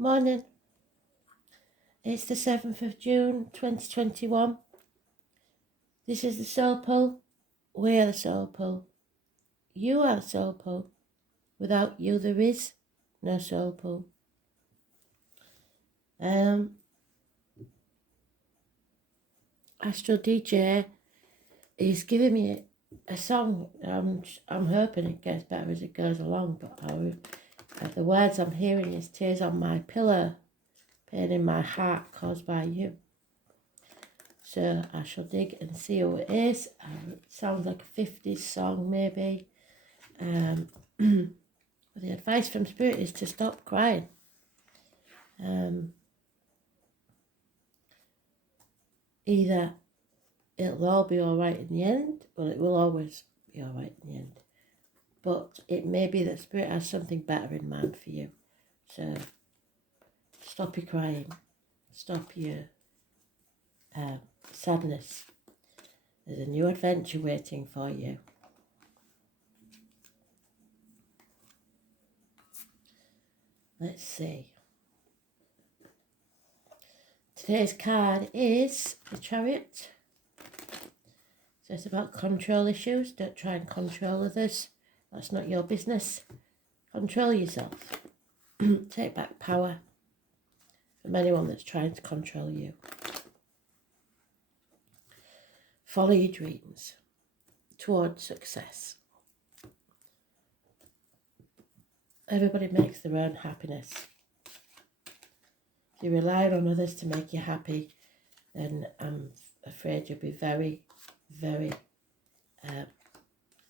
Morning. It's the 7th of June 2021. This is the Soul Pull. We are the Soul Pull. You are the Soul Pull. Without you there is no Soul Pull. Astro DJ is giving me a song. I'm hoping it gets better as it goes along, but the words I'm hearing is tears on my pillow, pain in my heart caused by you. So I shall dig and see who it is. It sounds like a 50s song maybe. But the advice from Spirit is to stop crying. Either it'll all be alright in the end, well, it will always be alright in the end. But it may be that Spirit has something better in mind for you. So stop your crying. Stop your sadness. There's a new adventure waiting for you. Let's see. Today's card is the Chariot. So it's about control issues. Don't try and control others. That's not your business. Control yourself. Take back power from anyone that's trying to control you. Follow your dreams towards success. Everybody makes their own happiness. If you rely on others to make you happy, then I'm afraid you'll be very, very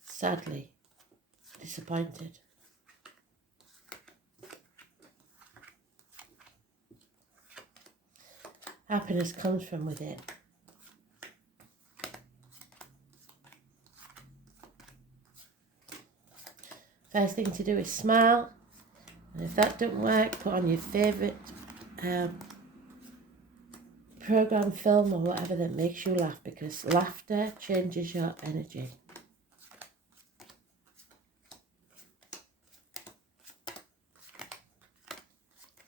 sadly disappointed. Happiness comes from within. First thing to do is smile, and if that doesn't work, put on your favourite program, film or whatever that makes you laugh, because laughter changes your energy.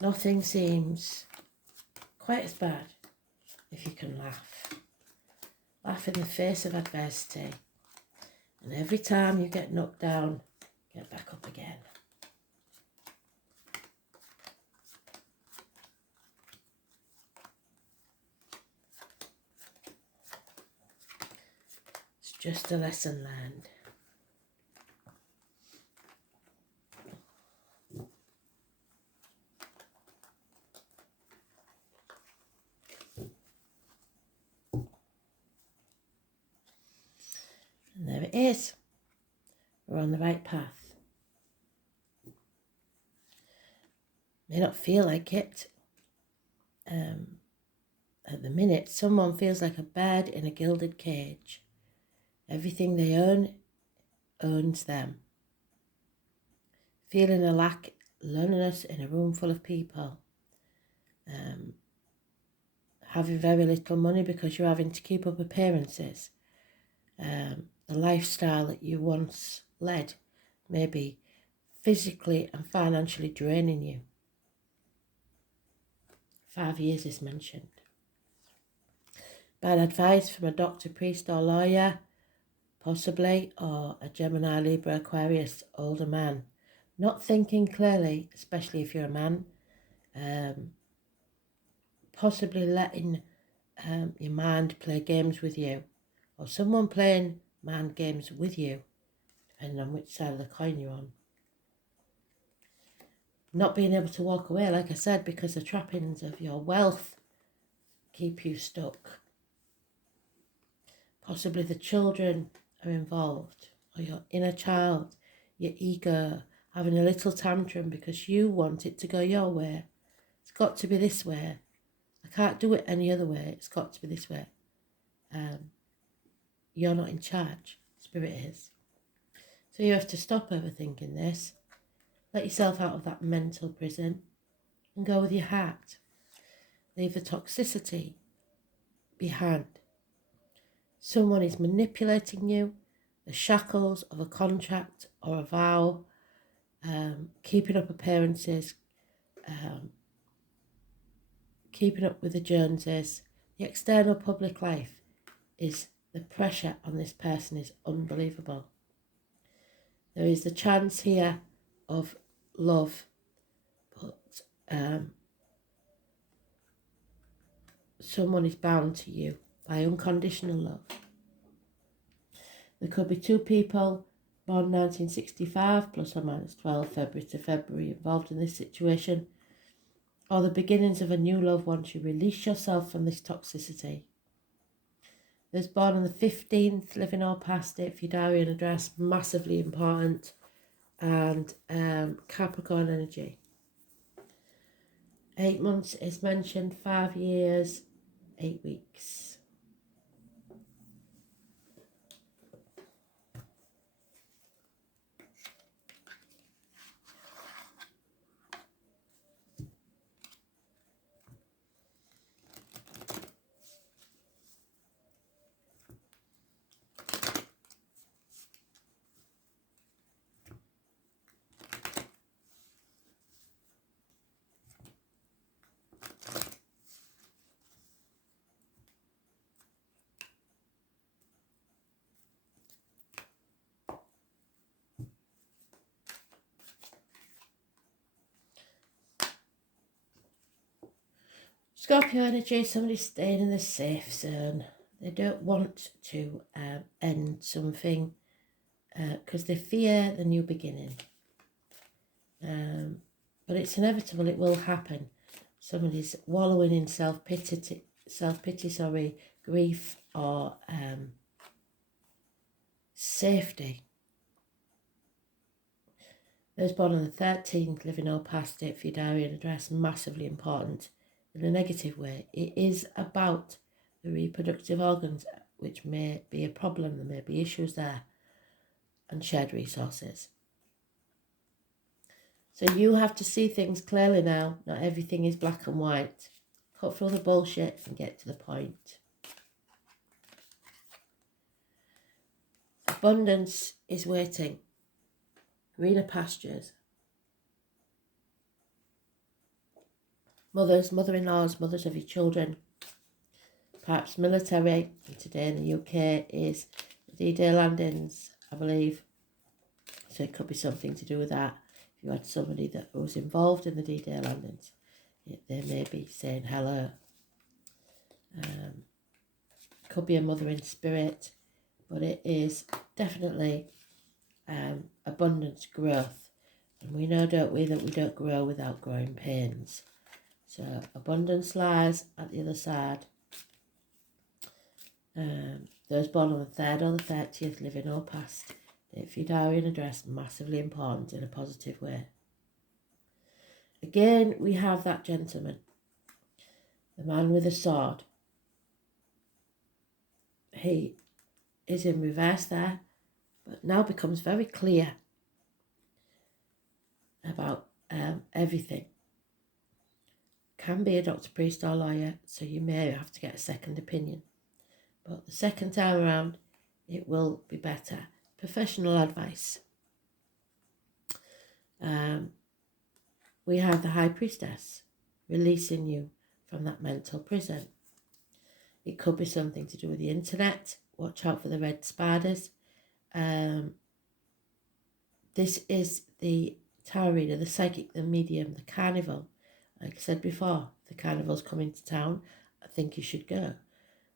Nothing seems quite as bad if you can laugh. Laugh in the face of adversity, and every time you get knocked down, get back up again. It's just a lesson learned. And there it is. We're on the right path. May not feel like it. At the minute, someone feels like a bird in a gilded cage. Everything they own owns them. Feeling a lack, loneliness in a room full of people. Having very little money because you're having to keep up appearances. The lifestyle that you once led may be physically and financially draining you. 5 years is mentioned. Bad advice from a doctor, priest or lawyer, possibly, or a Gemini, Libra, Aquarius, older man. Not thinking clearly, especially if you're a man. Possibly letting your mind play games with you, or someone playing mind games with you, depending on which side of the coin you're on. Not being able to walk away, like I said, because the trappings of your wealth keep you stuck. Possibly the children are involved, or your inner child, your ego, having a little tantrum because you want it to go your way. It's got to be this way. I can't do it any other way. It's got to be this way. You're not in charge. Spirit is. So you have to stop overthinking this. Let yourself out of that mental prison and go with your heart. Leave the toxicity behind. Someone is manipulating you, the shackles of a contract or a vow, keeping up appearances, keeping up with the Joneses. The external public life is, the pressure on this person is unbelievable. There is the chance here of love, but someone is bound to you by unconditional love. There could be two people born 1965 plus or minus 12 February to February involved in this situation, or the beginnings of a new love once you release yourself from this toxicity. Those born on the 15th, living or past it, for your diary and address, massively important, and Capricorn energy. 8 months is mentioned, 5 years, 8 weeks. Scorpio energy, somebody's staying in the safe zone. They don't want to end something because they fear the new beginning. But it's inevitable, it will happen. Somebody's wallowing in self-pity, grief, or safety. Those born on the 13th, living or past it, for your diary and address, massively important. In a negative way, it is about the reproductive organs, which may be a problem. There may be issues there, and shared resources. So you have to see things clearly now. Not everything is black and white. Cut through the bullshit and get to the point. Abundance is waiting. Greener pastures. Mothers, mother-in-laws, mothers of your children. Perhaps military. And today in the UK is the D-Day landings, I believe. So it could be something to do with that. If you had somebody that was involved in the D-Day landings, they may be saying hello. Could be a mother in spirit, but it is definitely abundance, growth. And we know, don't we, that we don't grow without growing pains. So abundance lies at the other side. Those born on the 3rd or the 30th, living or past, if your diary and address, massively important in a positive way. Again, we have that gentleman, the man with a sword. He is in reverse there, but now becomes very clear about everything. Can be a doctor, priest or lawyer, so you may have to get a second opinion. But the second time around, it will be better. Professional advice. We have the High Priestess releasing you from that mental prison. It could be something to do with the internet. Watch out for the red spiders. This is the tarot reader, the psychic, the medium, the carnival. Like I said before, the carnival's coming to town. I think you should go.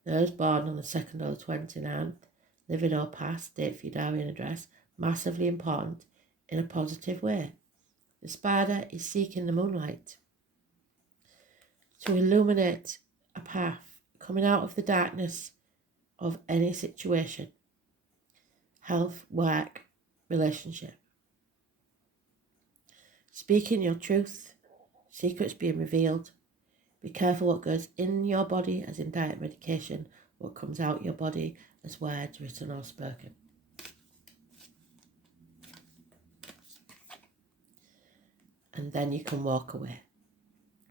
Those born on the 2nd or the 29th, living or past, date for your diary and address, massively important in a positive way. The spider is seeking the moonlight to illuminate a path, coming out of the darkness of any situation. Health, work, relationship. Speaking your truth, secrets being revealed. Be careful what goes in your body, as in diet, medication, what comes out your body as words, written or spoken. And then you can walk away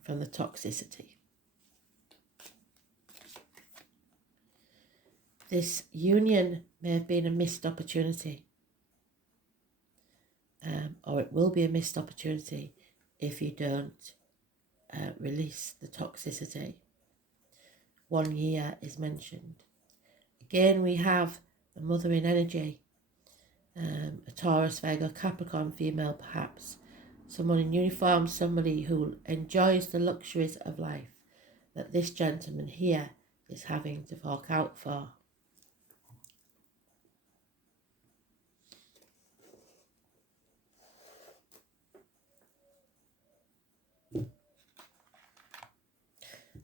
from the toxicity. This union may have been a missed opportunity, or it will be a missed opportunity if you don't release the toxicity. 1 year is mentioned. Again, we have the mothering energy, a Taurus, Virgo, Capricorn female perhaps, someone in uniform, somebody who enjoys the luxuries of life that this gentleman here is having to fork out for.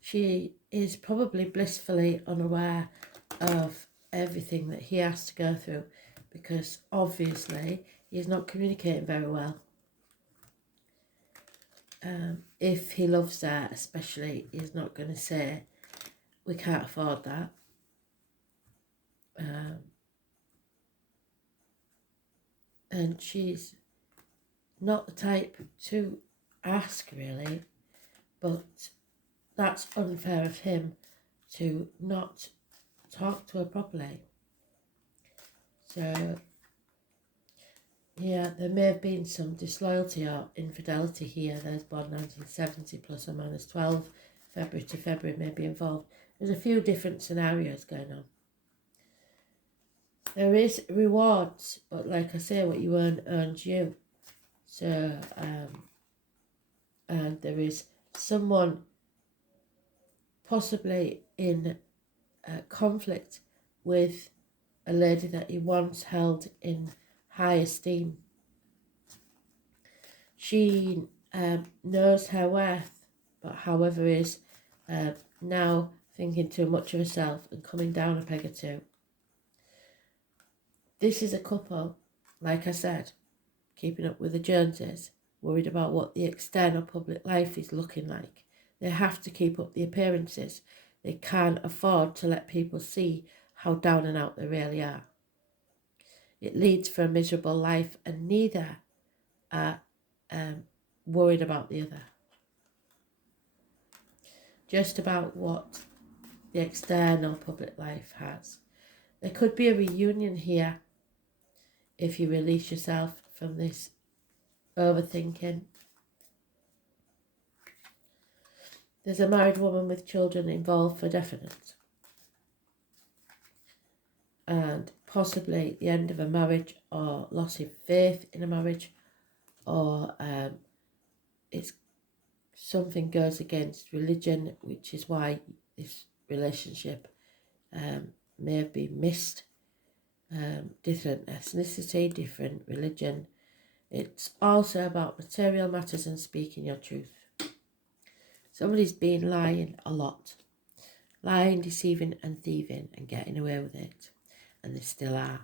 She is probably blissfully unaware of everything that he has to go through, because obviously he's not communicating very well. If he loves her especially, he's not going to say, we can't afford that. And she's not the type to ask really, but that's unfair of him to not talk to her properly. So yeah, there may have been some disloyalty or infidelity here. There's born 1970 plus or minus 12, February to February may be involved. There's a few different scenarios going on. There is rewards, but like I say, what you earn earns you. So, and there is someone possibly in conflict with a lady that he once held in high esteem. She knows her worth, but however is now thinking too much of herself and coming down a peg or two. This is a couple, like I said, keeping up with the Joneses, worried about what the external public life is looking like. They have to keep up the appearances. They can't afford to let people see how down and out they really are. It leads for a miserable life, and neither are worried about the other. Just about what the external public life has. There could be a reunion here if you release yourself from this overthinking. There's a married woman with children involved for definite. And possibly the end of a marriage, or loss of faith in a marriage, or it's something goes against religion, which is why this relationship may have been missed. Different ethnicity, different religion. It's also about material matters and speaking your truth. Somebody's been lying a lot. Lying, deceiving and thieving and getting away with it. And they still are.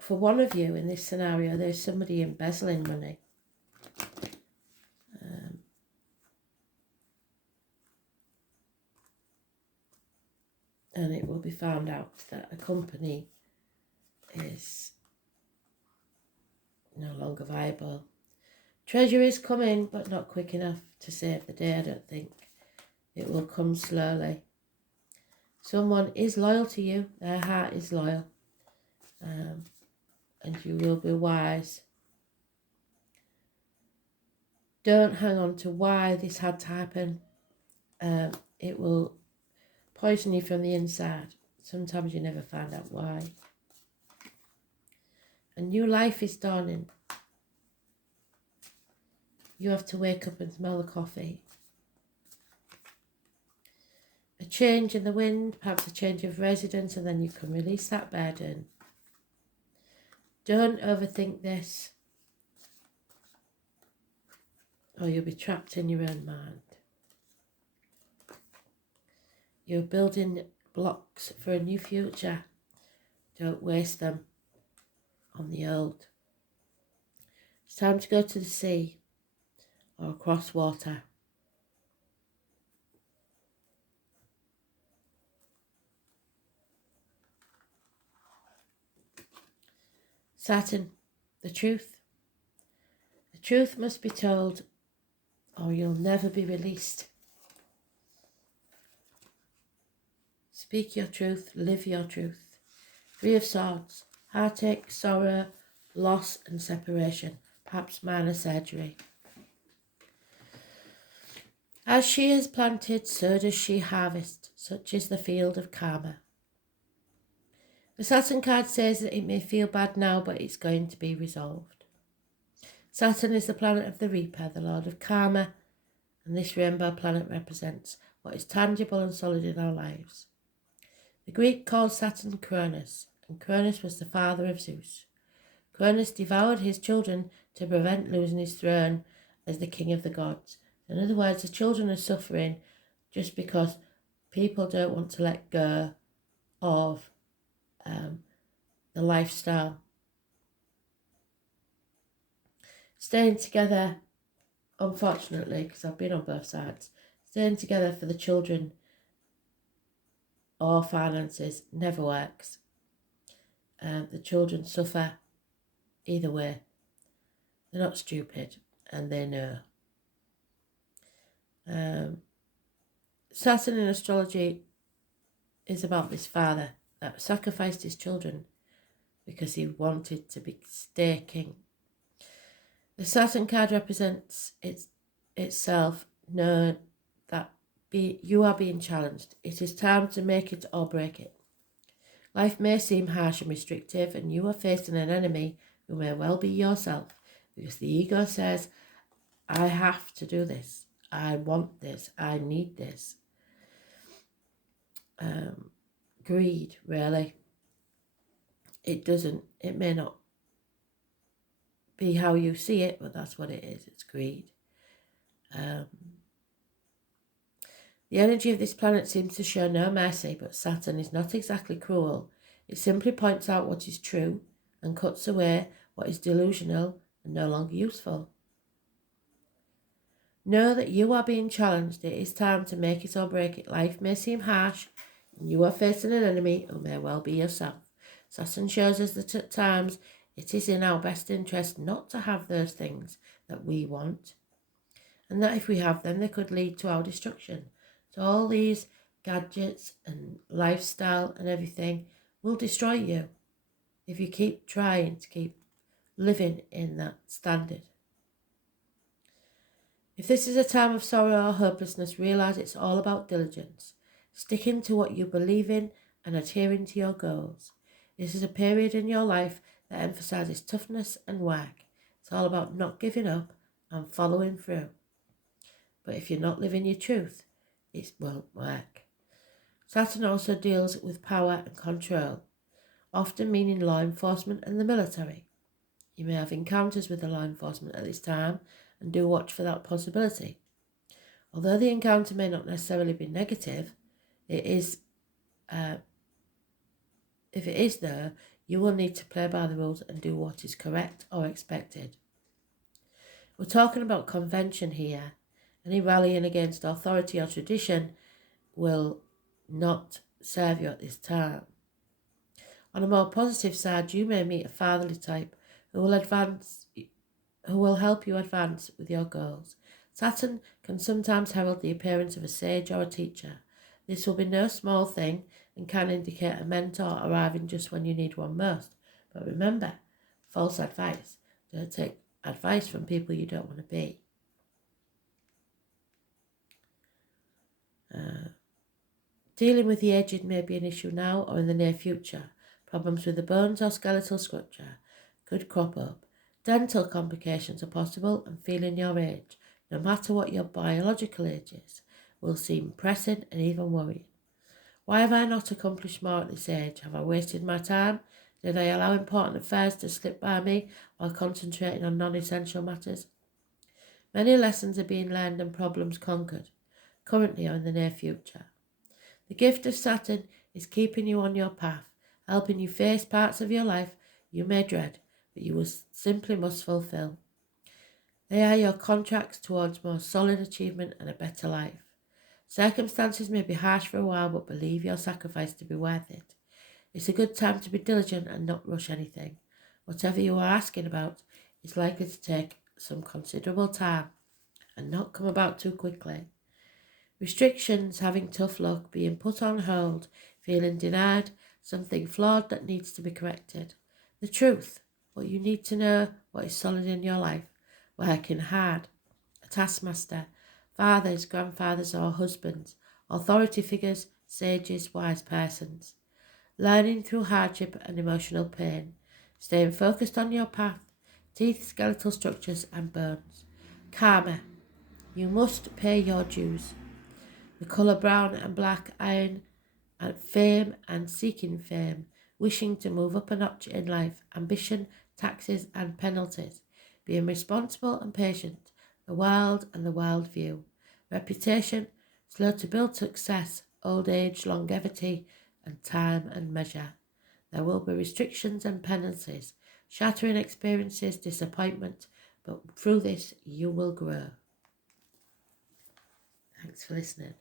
For one of you in this scenario, there's somebody embezzling money. And it will be found out that a company is no longer viable. Treasure is coming, but not quick enough to save the day, I don't think. It will come slowly. Someone is loyal to you. Their heart is loyal. And you will be wise. Don't hang on to why this had to happen. It will poison you from the inside. Sometimes you never find out why. A new life is dawning. You have to wake up and smell the coffee. A change in the wind, perhaps a change of residence, and then you can release that burden. Don't overthink this, or you'll be trapped in your own mind. You're building blocks for a new future. Don't waste them on the old. It's time to go to the sea or across water. Saturn, the truth. The truth must be told or you'll never be released. Speak your truth, live your truth. Three of Swords, heartache, sorrow, loss and separation, perhaps minor surgery. As she has planted, so does she harvest. Such is the field of karma. The Saturn card says that it may feel bad now, but it's going to be resolved. Saturn is the planet of the Reaper, the Lord of Karma, and this rainbow planet represents what is tangible and solid in our lives. The Greek called Saturn Cronus, and Cronus was the father of Zeus. Cronus devoured his children to prevent losing his throne as the king of the gods. In other words, the children are suffering just because people don't want to let go of the lifestyle. Staying together, unfortunately, because I've been on both sides, staying together for the children or finances never works. The children suffer either way. They're not stupid and they know. Saturn in astrology is about this father that sacrificed his children because he wanted to stay king. The Saturn card represents itself. Know that you are being challenged. It is time to make it or break it. Life may seem harsh and restrictive, and you are facing an enemy who may well be yourself, because the ego says, I have to do this. I want this. I need this. Greed, really. It may not be how you see it, but that's what it is. It's greed. The energy of this planet seems to show no mercy, but Saturn is not exactly cruel. It simply points out what is true and cuts away what is delusional and no longer useful. Know that you are being challenged. It is time to make it or break it. Life may seem harsh, and you are facing an enemy who may well be yourself. Saturn shows us that at times it is in our best interest not to have those things that we want, and that if we have them, they could lead to our destruction. So all these gadgets and lifestyle and everything will destroy you if you keep trying to keep living in that standard. If this is a time of sorrow or hopelessness, realise it's all about diligence, sticking to what you believe in and adhering to your goals. This is a period in your life that emphasises toughness and work. It's all about not giving up and following through. But if you're not living your truth, it won't work. Saturn also deals with power and control, often meaning law enforcement and the military. You may have encounters with the law enforcement at this time and do watch for that possibility. Although the encounter may not necessarily be negative, if it is there, you will need to play by the rules and do what is correct or expected. We're talking about convention here. Any rallying against authority or tradition will not serve you at this time. On a more positive side, you may meet a fatherly type who will help you advance with your goals. Saturn can sometimes herald the appearance of a sage or a teacher. This will be no small thing and can indicate a mentor arriving just when you need one most. But remember, false advice. Don't take advice from people you don't want to be. Dealing with the aged may be an issue now or in the near future. Problems with the bones or skeletal structure could crop up. Dental complications are possible, and feeling your age, no matter what your biological age is, will seem pressing and even worrying. Why have I not accomplished more at this age? Have I wasted my time? Did I allow important affairs to slip by me while concentrating on non-essential matters? Many lessons are being learned and problems conquered, currently or in the near future. The gift of Saturn is keeping you on your path, helping you face parts of your life you may dread, but you simply must fulfill. They are your contracts towards more solid achievement and a better life. Circumstances may be harsh for a while, but believe your sacrifice to be worth it. It's a good time to be diligent and not rush anything. Whatever you are asking about is likely to take some considerable time and not come about too quickly. Restrictions, having tough luck, being put on hold, feeling denied, something flawed that needs to be corrected. The truth, what you need to know, what is solid in your life, working hard, a taskmaster, fathers, grandfathers or husbands, authority figures, sages, wise persons. Learning through hardship and emotional pain, staying focused on your path, teeth, skeletal structures and bones. Karma, you must pay your dues. The colour brown and black, iron, and fame and seeking fame, wishing to move up a notch in life, ambition, taxes and penalties, being responsible and patient, the world and the world view, reputation, slow to build success, old age, longevity, and time and measure. There will be restrictions and penalties, shattering experiences, disappointment, but through this you will grow. Thanks for listening.